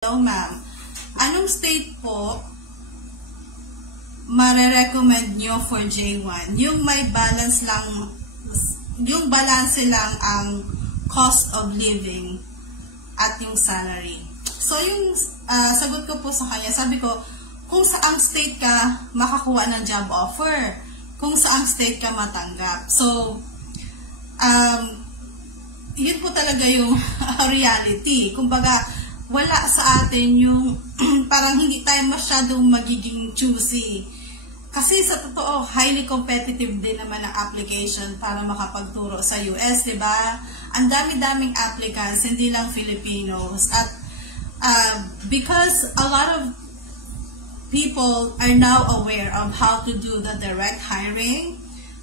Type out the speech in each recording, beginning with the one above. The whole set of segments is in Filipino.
Hello, ma'am. Anong state po mare-recommend nyo for J1? Yung may balance lang, yung balance lang ang cost of living at yung salary. So, yung sagot ko po sa kanya, sabi ko, kung saang state ka makakuha ng job offer, kung saang state ka matanggap. So, yun po talaga yung reality. Kumbaga, wala sa atin yung parang hindi tayo masyadong magiging choosy. Kasi sa totoo, highly competitive din naman ang application para makapagturo sa US, di ba? Ang dami-daming applicants, hindi lang Filipinos. At because a lot of people are now aware of how to do the direct hiring,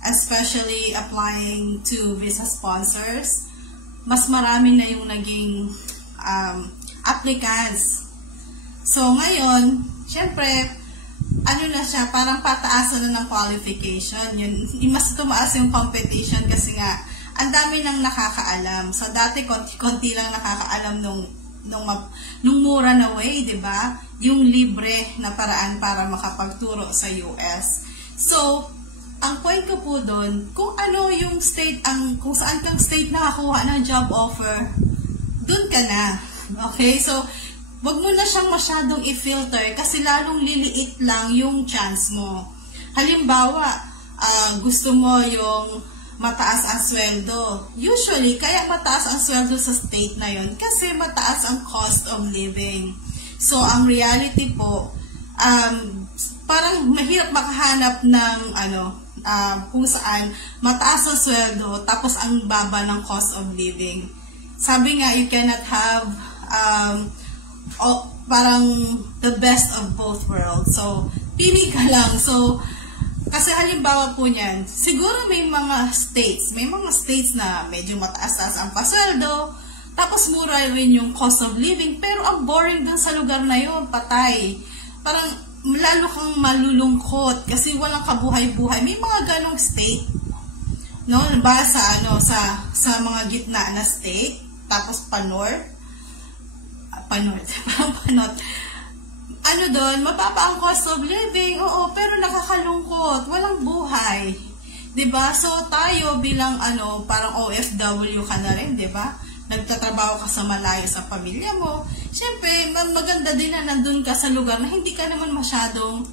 especially applying to visa sponsors, mas marami na yung naging applicants. So, ngayon, syempre, ano na siya, parang pataasan na ng qualification. Yun, mas tumaas yung competition kasi nga, ang dami nang nakakaalam. So, dati, konti lang nakakaalam nung mura na way, di ba? Yung libre na paraan para makapagturo sa US. So, ang point ko po doon, kung ano yung state, kung saan kang state nakakuha ng job offer, doon ka na. Okay, so, wag mo na siyang masyadong i-filter kasi lalong liliit lang yung chance mo. Halimbawa, gusto mo yung mataas ang sweldo. Usually, kaya mataas ang sweldo sa state na yun kasi mataas ang cost of living. So, ang reality po, parang mahirap makahanap ng kung saan mataas ang sweldo tapos ang baba ng cost of living. Sabi nga, you cannot have parang the best of both worlds. So, pili ka lang. So, kasi halimbawa po niyan, siguro may mga states na medyo mataas-taas ang pasweldo, tapos mura rin yung cost of living, pero ang boring dun sa lugar na yun, patay. Parang lalo kang malulungkot kasi walang kabuhay-buhay. May mga ganong state, no? Ba sa mga gitna na state, tapos pa-north, doon, mababa ang cost of living, oo, pero nakakalungkot, walang buhay, diba? So, tayo bilang, parang OFW ka na rin, diba? Nagtatrabaho ka sa malayo sa pamilya mo, syempre, maganda din na nandun ka sa lugar na hindi ka naman masyadong,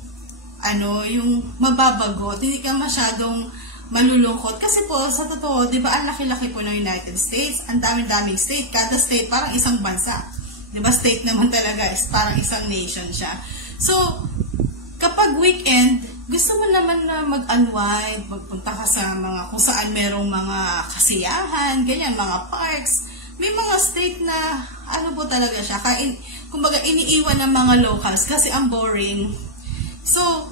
yung mababagot, hindi ka masyadong malulungkot. Kasi po, sa totoo, diba, ang laki-laki po ng United States, ang daming state, kada state, parang isang bansa. Diba, state naman talaga is parang isang nation siya. So, kapag weekend, gusto mo naman na mag-unwind, magpunta ka sa kung saan merong mga kasiyahan, ganyan, mga parks. May mga state na, po talaga siya, kumbaga iniiwan ng mga locals kasi ang boring. So,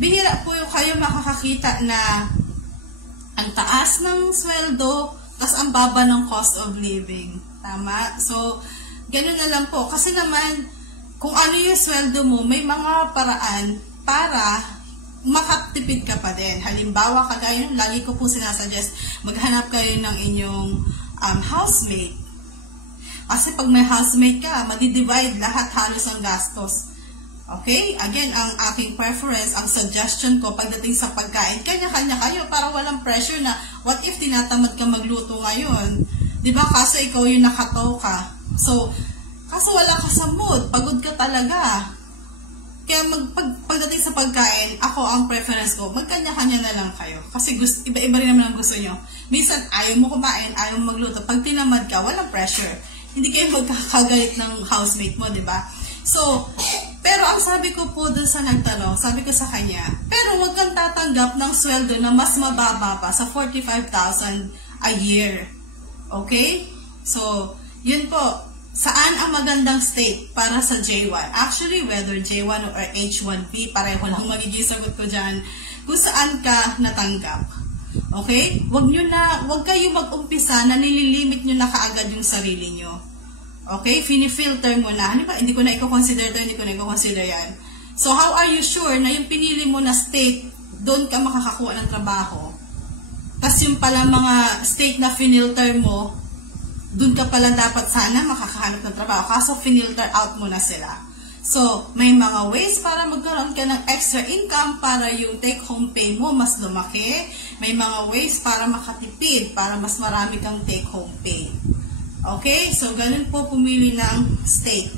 bihira po kayo makakakita na ang taas ng sweldo, tas ang baba ng cost of living. Tama? So, ganun na lang po. Kasi naman, kung ano yung sweldo mo, may mga paraan para makatipid ka pa din. Halimbawa, kagaya lagi ko po sinasuggest, maghanap kayo ng inyong housemate. Kasi pag may housemate ka, madidivide lahat halos ang gastos. Okay? Again, ang aking preference, ang suggestion ko pagdating sa pagkain, kanya-kanya kayo para walang pressure na what if tinatamad ka magluto ngayon? Diba? Kaso ikaw yung nakataw ka. So, kaso wala ka sa mood, pagod ka talaga. Kaya pagdating sa pagkain, ako ang preference ko, magkanya-kanya na lang kayo. Kasi iba-iba rin naman ang gusto nyo. Minsan, ayaw mo kumain, ayaw mo magluto. Pag tinamad ka, walang pressure. Hindi kayo magkakagalit ng housemate mo, diba? So, pero ang sabi ko po dun sa nagtanong, sabi ko sa kanya, pero huwag kang tatanggap ng sweldo na mas mababa pa sa 45,000 a year. Okay? So, yun po. Saan ang magandang state para sa J1? Actually, whether J1 or H1B, pareho lang magiging sagot ko dyan. Kung saan ka natanggap. Okay? Huwag kayo mag-umpisa na nililimit nyo na kaagad yung sarili nyo. Okay? Fini-filter mo na. Hindi ko na i-consider to, hindi ko na i-consider yan. So, how are you sure na yung pinili mo na state, doon ka makakakuha ng trabaho? Tapos yung pala mga state na finilter mo, dun ka pala dapat sana makakahanap ng trabaho. Kaso finilter out mo na sila. So, may mga ways para magkaroon ka ng extra income para yung take-home pay mo mas lumaki. May mga ways para makatipid, para mas marami kang take-home pay. Okay? So, ganun po pumili ng state.